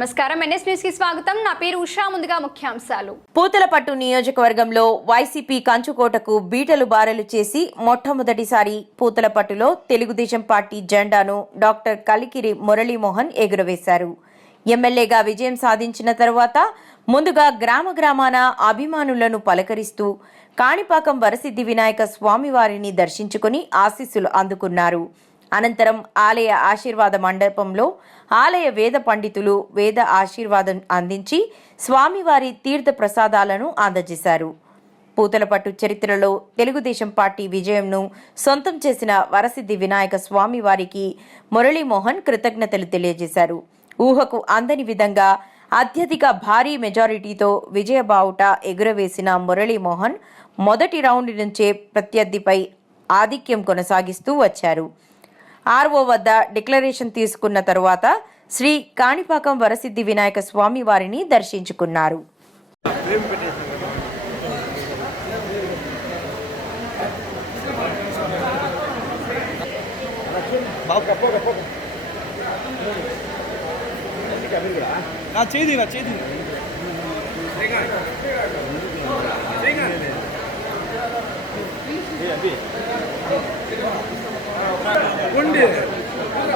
నమస్కారం. ఎన్ఎస్ న్యూస్కి స్వాగతం. నా పేరు ఉషా. ముందుగా ముఖ్యాంశాలు. పూతలపట్టు నియోజకవర్గంలో వైసీపీ కంచుకోటకు బీటలు బారెలు చేసి మొట్టమొదటిసారి పూతలపట్టులో తెలుగుదేశం పార్టీ జెండాను డాక్టర్ కలికిరి మురళీమోహన్ ఎగురవేశారు. ఎమ్మెల్యేగా విజయం సాధించిన తరువాత ముందుగా గ్రామ గ్రామాన అభిమానులను పలకరిస్తూ కాణిపాకం వరసిద్ధి వినాయక స్వామివారిని దర్శించుకుని ఆశీస్సులు అందుకున్నారు. అనంతరం ఆలయ ఆశీర్వాద మండపంలో ఆలయ వేద పండితులు వేద ఆశీర్వాదం అందించి స్వామివారి తీర్థ ప్రసాదాలను అందజేశారు. పూతలపట్టు చరిత్రలో తెలుగుదేశం పార్టీ విజయంను సొంతం చేసిన వరసిద్ధి వినాయక స్వామి వారికి మురళీమోహన్ కృతజ్ఞతలు తెలియజేశారు. ఊహకు అందని విధంగా అత్యధిక భారీ మెజారిటీతో విజయబావుట ఎగురవేసిన మురళీమోహన్ మొదటి రౌండ్ నుంచే ప్రత్యర్థిపై ఆధిక్యం కొనసాగిస్తూ వచ్చారు. ఆర్ఓ వద్ద డిక్లరేషన్ తీసుకున్న తరువాత శ్రీ కాణిపాకం వరసిద్ధి వినాయక స్వామి వారిని దర్శించుకున్నారు. నా చేది నా చేది ఉండి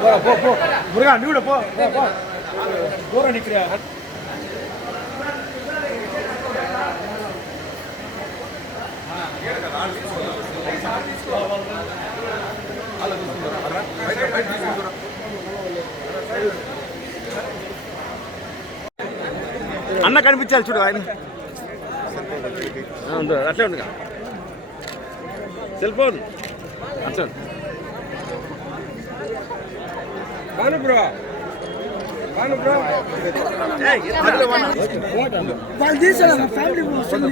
పో పో పో మురుగా నువ్వు కూడా పో పో, పో దూరం నిక్కడ అన్న కనిపించాలి చూడు ఆయన ఆ, ఉండు, అట్లే ఉండగా సెల్ ఫోన్ అట్లా కాను బ్రో. కాను బ్రో. వాళ్ళు తీసారు? మా ఫ్యామిలీ మొత్తం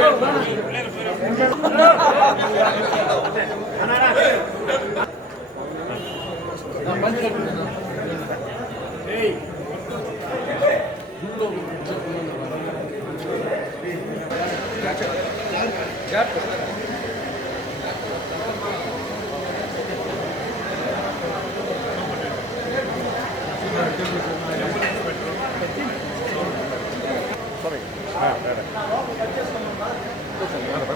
ఇచ్చినారు మళ్ళీ వచ్చేస్తాం ఓకే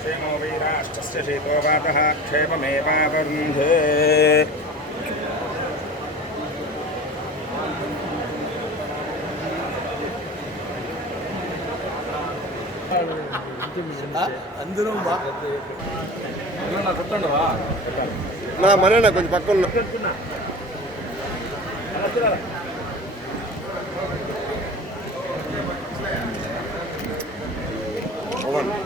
क्षेमो वीराष्टस्य शीतोपातः क्षेममेवावरुन्धे అందరూ నా మన కొంచెం పక్కన one.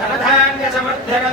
ధనధాన్య సమర్థ